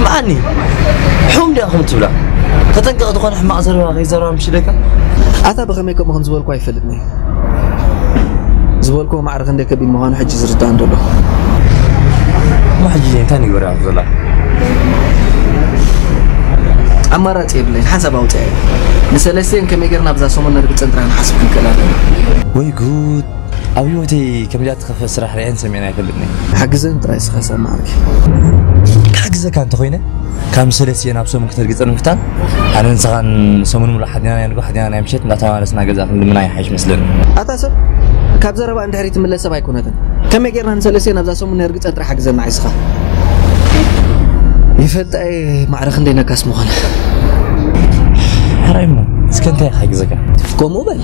اسمعني حوم لي أخو تبلا تتنقل تكون حما زروا غي زروا مش لك أتا بخميكم مخن زبول كوي فلتني زبولكم معرخ عندك بين مهان حج زرتان دولو ما حجي ثاني يقول عبد الله أمارات يبلين حسب أوتاعي نسلسين كم يقرنا بذا سومن نرجع تنتران حسب الكلام ويقول أبيوتي كمليات خف سرح رأي سمعنا يفلتني حجزن ترايس خاصة معك حجزة كانت خوينا كم سلسين أبسو مكتر جزء المفتان أنا نسخن سومن ولا حدنا يعني حدنا أنا مشيت لا تمام لسنا جزء من أي حاجة مثلنا أتاسف كابزة ربع عند هريت من لسه بيكون هذا كم يقرنا نسلسين أبزا سومن نرجع تنتر حجزن معيسخا يفلت أي معرخ عندنا كاس مخنا حريمو سكنت يا حاجة زكاة كومو بل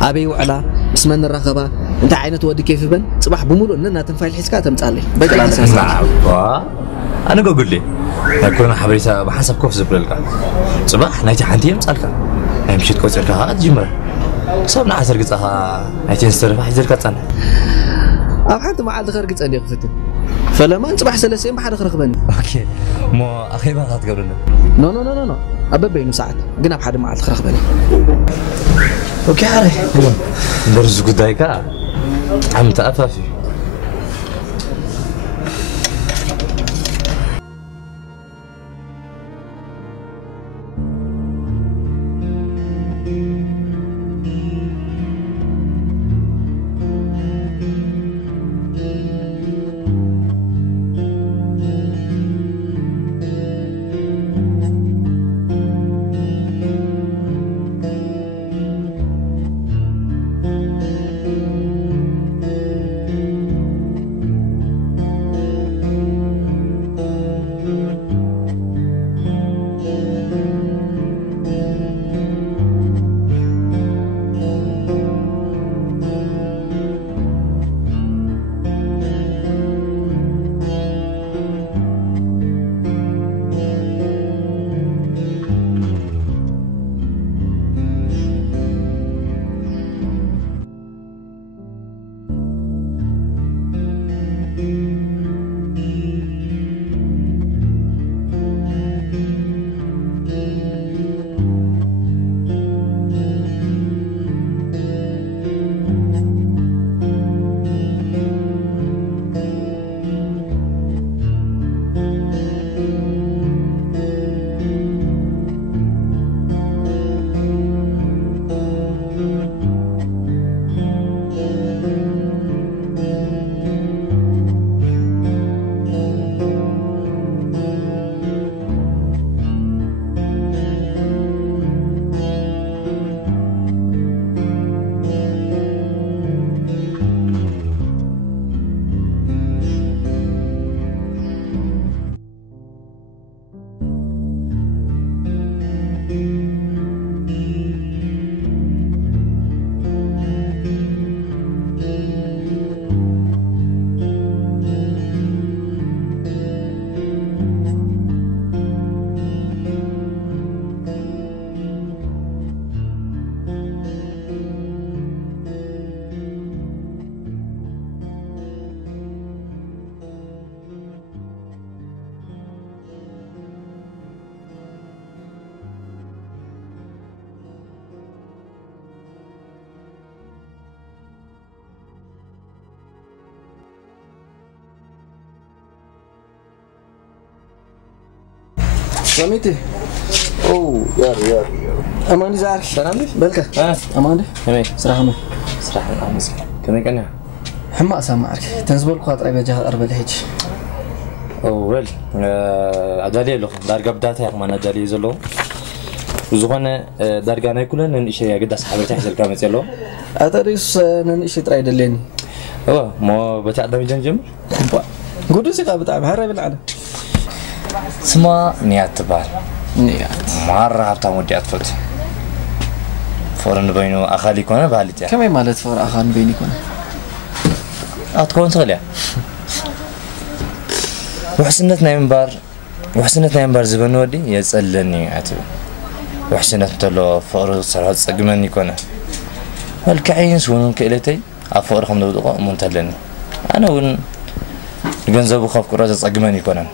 أبي وعلا اسمنا الرغبة أنت عينت ودي كيف بن صباح بمولو إننا تنفعل حسكات متعلي بدل أساس أنا قاعد أقول لي كلنا حبريسة بحسب كوف زبلك صباح نايتي حنتي مسألك هي مشيت كوزرك هاد جمرة صابنا عسر قصها نايتي نسترف حجر كتان أو حتى ما عاد خرجت أني قفتن فلما أنت صباح سلسين بحد خرخبني أوكي مو أخي ما تقولنا نو أبى بينو ساعات قنا بحد ما عاد خرخبني اوكي حري درز قدايكا عم تأفافي سميتي أوه يار أماني زعل سلام ليش بلكة أماني كمي سرحمو أمس كمي كنا حما سامعك تنزبل قاطع بجاه أربع هيج أول أجالي له دارجة بدأت يا كمان أجالي زلوا وزخنا دارجة ناكلنا نشيء قد أصحابي تحصل كم يصيروا أتريس نشيء ترايد اللين ما بتعدم جنجم قدو سيقا بتاعم هراي بالعادة سما نيات تبال نيات مرة هبتا مودي أطفت فورن بينو أخالي كونه بالتيا كم مالت فور أخان بيني كونه أتكون سغليا وحسنتنا ينبار زبنو دي يسألني عتب وحسنت تلو فور صراحة سجمني كونه والكعين سونون كإلتي أفور خمدو دقة منتلني أنا ون جنزبو خاف كراز سجمني كونه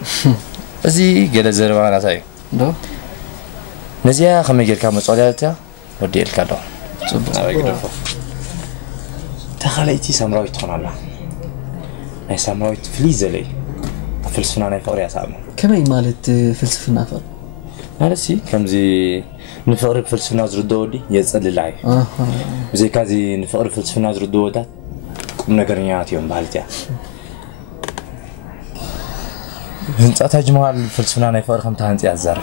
أزي جل زربان أتاي دو نزيا خميجر كام مسؤولياتها ودي الكادو تخليتي سامراوي تخون الله أي سامراوي فليزة لي فلسفنا أنا فقري أسامو كماي مالت فلسفنا فر هذا سي كم زي نفقر فلسفنا زردو دي يزال اللاي زي كذي نفقر فلسفنا زردو ده كم نقرنيات يوم بالتيا انت أتجمع الفلسفنا أنا فقر خمتها أنت أزار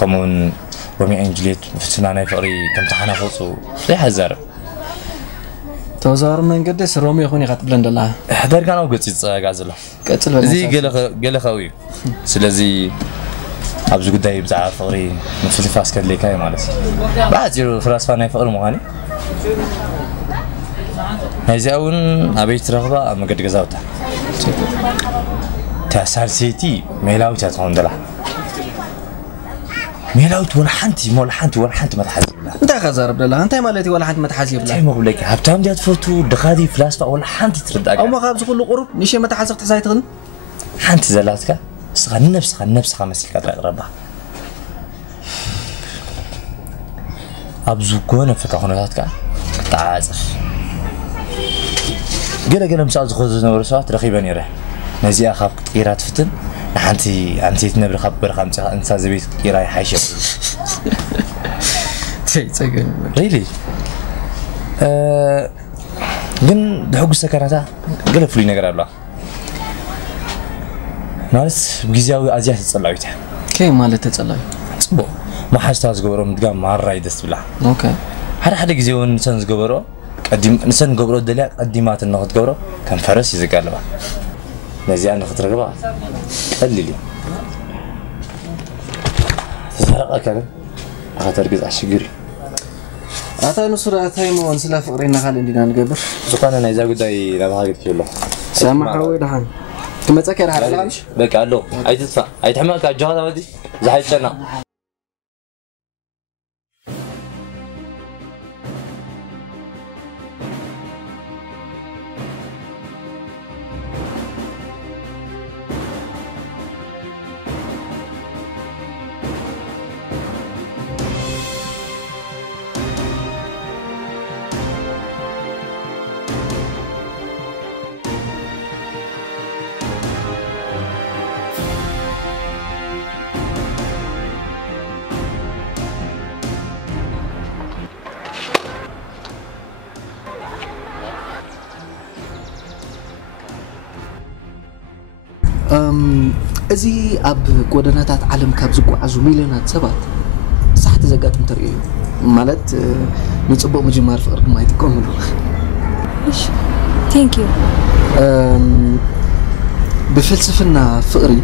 كمون رومي أنجليت فلسفنا أنا فقري كم تحنا خلصو ليه أزار توزار من قدس رومي يخوني قتل بلند الله حدار كانوا قلت يتزاقازله قتل زي قال خوي سلازي أبز قداي بزعل فقري مفلسفة فاسكر لي كاي مالس بعد يرو فلسفة أنا فقر مهاني هذا أول أبيت رغبة أما قد جزاوته تأسال سيتي ميلاوت هتكون دلها ميلاوت ولا حنتي ما تحاسب له انت خزار بلا انت مالتي ولا حنت ما تحاسب له ما بقول لك هبتام دي تفوتو دخادي فلسفة ولا حنتي ترد او ما خابز كل قرب نشي ما تحاسب تحساي تغن حنتي زلاتك سخن نفسك مسلك تقربها أبزو كونه فيك هوناتك تعازف قال مساعد خذ نورسات رخيبا يره نزي أخاف كيرات فتن أنتي تنبر خبر خمسة أنت زبيت كيراي حيشة تيجي ريلي جن دحوق السكرات قال فلي نقرأ له ناس بجزاوي أزياء تصلّيته كيف مالت تصلّي صبو ما حاجة تزجبرهم تقام مع الرايدس بلا اوكي حدا جزاوي نسان زجبره قديم نسان جبره دليل قديمات النقد جبره كان فرس يزقلبه نزي أنا خطر ربع قللي تسرق أكلم خطر جزء عشقري أتا نصر أتاي مو أنسلا فقرينا خالي دينا نقبر سقانا نيزا قداي نبغى قد فيه سامع حوي دهان كم تذكر هذا لانش بك قالوا أي تدفع أي تحمل كجهاد ودي زحيت سنة أزي أب قدرات عالم كابزقوا عزو مليونات سبات صح تزقات مترئيه مالت نصبو مجمار فقر ما يتكملوا إيش thank you بفلسفنا فقري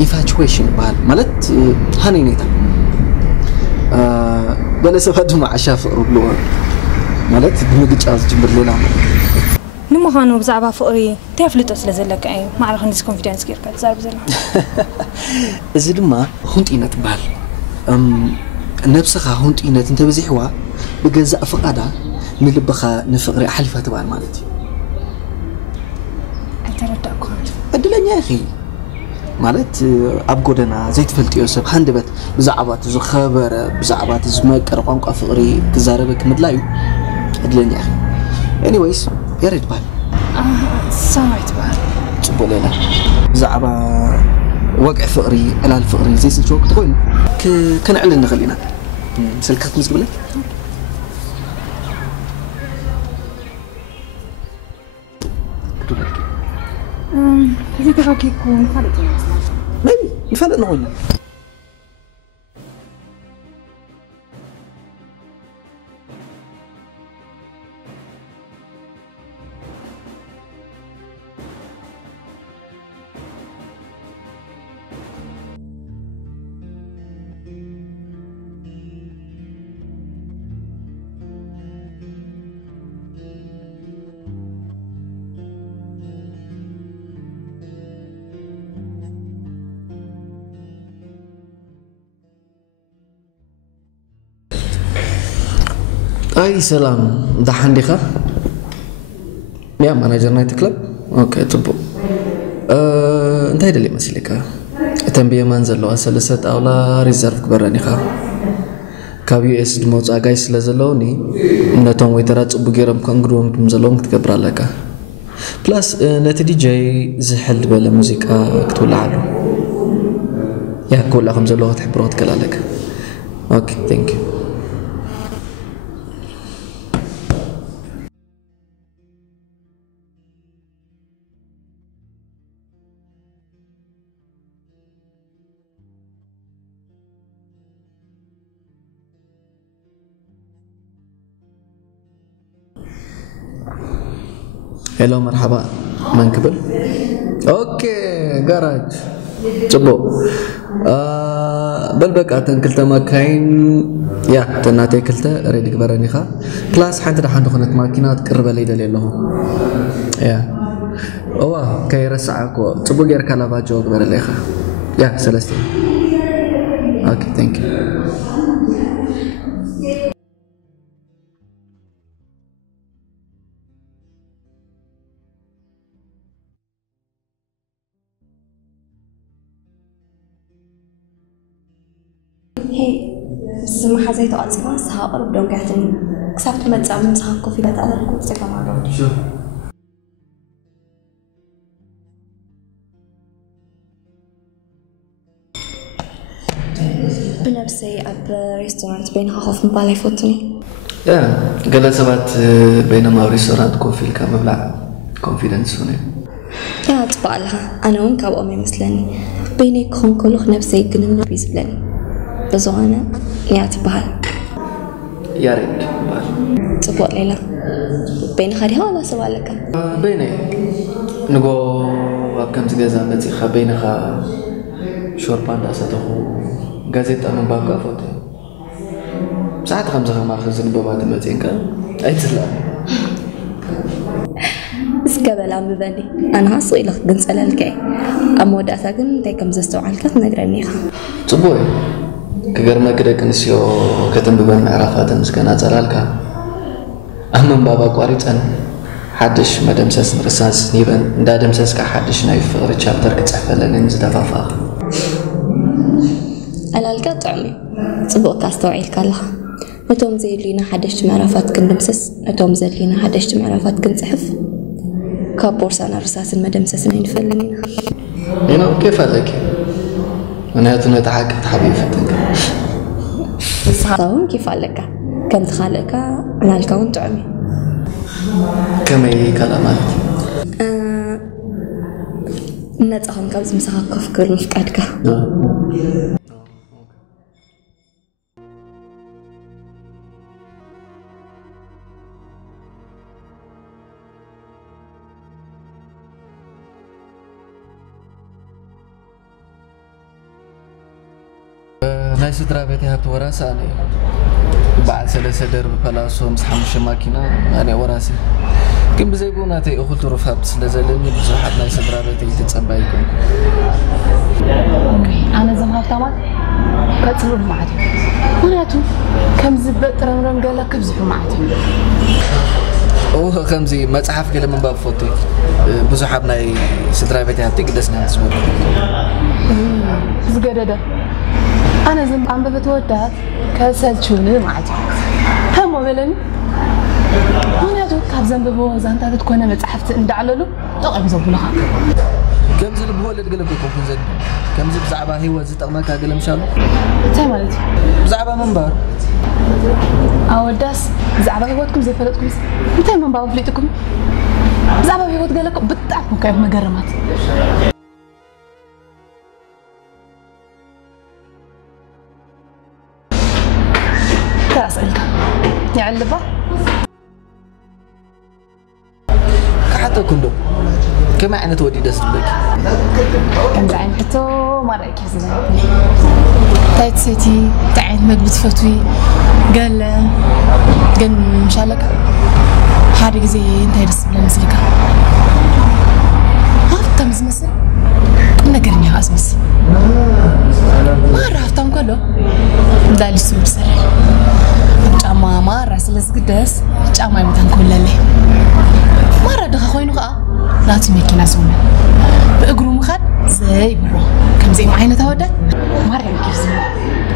infatuation بال مالت هاني نيتا بلا سبات مع عشاء فقر بلوه مالت بمقج عز جمبر ليلا نمو خانو بزعبها فقري تفلتو سلازلك أي ما عرف عندي confidence كير كتزارب زلها إذا لما هونت إنت بال نفسها هونت إنت أنت بزحوا بجزء فقادة نلبخها نفقري حلفة تبال مالتي أتردأكم أدلني يا أخي مالت أبغودنا زيت فلتي يوسف هندبت بزعبات زو خبر بزعبات زمك رقم فقري تزاربك مدلايو أدلني يا أخي anyways يا ريت بال سمعت بال تبغى ليلة زعبة وقع فقري على الفقري زي سلشوك تقول كان علنا خلينا سلكت مسقبلك إذا كيف يكون فرق ما يفعل نقول أي سلام ده حنديخة يا مانجر نايت كلب أوكي طب أنت هيدا اللي مسلكها تنبيه منزل أسلسة أولا ريزرف كبراني خا كابيو إس دموت أجايس لزلوني نتوم ويترات بجيرم كانغروم تمزلون تكبر لك بلاس نتدي جاي زحل بلا موسيقى كتول عالو يا كل أخم زلوه تحبروه تكلالك أوكي ثانك يو هلو مرحبا من قبل اوكي جراج صبو بلبك كلتا ماكاين يا تناتي كلتا ريدي كبراني خا كلاس حانت دا حانت خنت ماكينات قربه لي دليل له يا اوه كاي رسعكو صبو غير كلافا جو كبر لي خا يا سلستين اوكي ثانك يو هي سمح زي تقصنا ساقرب دون قاعدين كسبت متعب مسحكو في بيت أنا كنت سكر معه شو بنفسي أب ريستورانت بينها خوف مبالي فوتني يا قال سبات بينما ريستورانت كوفي كم بلع كونفيدنس هنا يا تبالها أنا وين كابو أمي مثلني بيني كون كلوخ نفسي كنمنا بيزبلني بزوانا يا تبال يا ريت تبوق ليلى بين خديها ولا سوالك بيني نقو كم زجاجة متي خبينا خا شوربان داستو غازيتا من بابا فوتي ساعات 5 ما خزن بابا متين كان اي تسلا اسكبل عم ببني انا هصي لك قنصل لك اما وداتا كن تي كم زستوعلك تنغرني خا صبوي كغرنا كده كنسيو كتم ببن معرفات مسكنا زلالك أهم بابا قاريتن حدش مدمسس رساس نيبن دا دمسس كحدش نايف غير تشابتر كتصحفلن نزدفافا ألالك طعمي صبوك استوعيلك الله متوم زي لينا حدش معرفات كندمسس متوم زي لينا حدش معرفات كنصحف كابورسانا رساس المدمسس نينفلنين ينو كيف لك أنا نتحقق حبيبي فتنك صارون كيف لك كنت خالك على الكون طعمي كمي كلامات نتاهم كابز مساق فكر مفقدك نايس درابتي هبت وراساني بعد 3 درب بلاسو مسحمش ماكينه انا وراسي كم بزيبوناتي اخلت رفاب سلازلني بصحاب نايس درابتي تتصبايكم انا زمها تمام كتلو معدي وناتو كم زبط رمرم قال لك بزحو معدي او خمزي مصحف كده من باب فوتي بصحاب ناي سدرابتي هبت قدسنا نسبه زقدده أنا زم عم بفتوتها كسلشوني معدي هم بلني أنا أتوقع كاب زنب بوز أنت تكون متحفت إن دعللو تقرب زبونها كم زل بقول لك قلبك كم زل كم زل زعبة هي وزت أمك هقول إن شاء الله تمالتي زعبة منبر أوداس زعبة هيوتكم زي فلتكم متى منبر فليتكم زعبة هيوت قال لكم بتعرفوا كيف مجرمات أسألك يعلبه كحتى كندو كما عنا تودي دست بك كم زعيم حتى ما رأيك زين تايت سيتي تعين مقبت فتوي قال مشالك حارق زي انت يرس بلا مسلك هاف تمز مسل نقرني هاس مس ما رافطم كله دالي سور سري ጫማ ማራ ስለዝግደስ ጫማ ይመታን ኮለለ ማራ ደኻ ኮይኑ ኸአ ናቱ መኪና ዝውነ ብእግሩ ምኻድ ዘይ ብሮ كم زي معينة تودت مرة كيف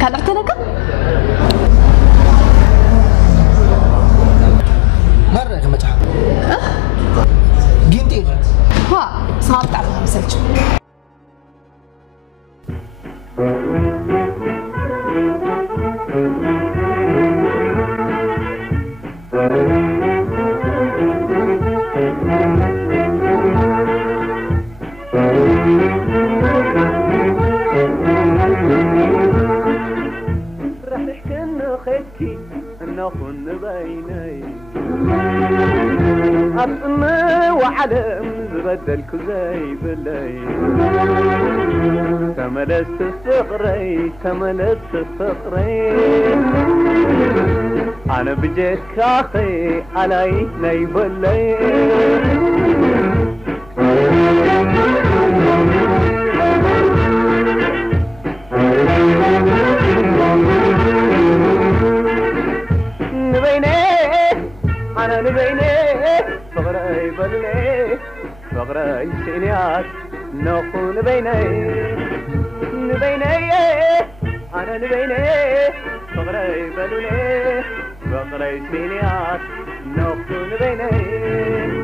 كان أعتناك مرة يا متح جنتي ها صعب تعرفها مسلج نخن بيني أطمع وعلم زبدل كزي بالليل تملست فقري أنا بجيت كاخي علي نيب الليل أنا نبيني فقري بلي فقري سينيات نخو نبيني أنا نبيني فقري بلي فقري سينيات نخو نبيني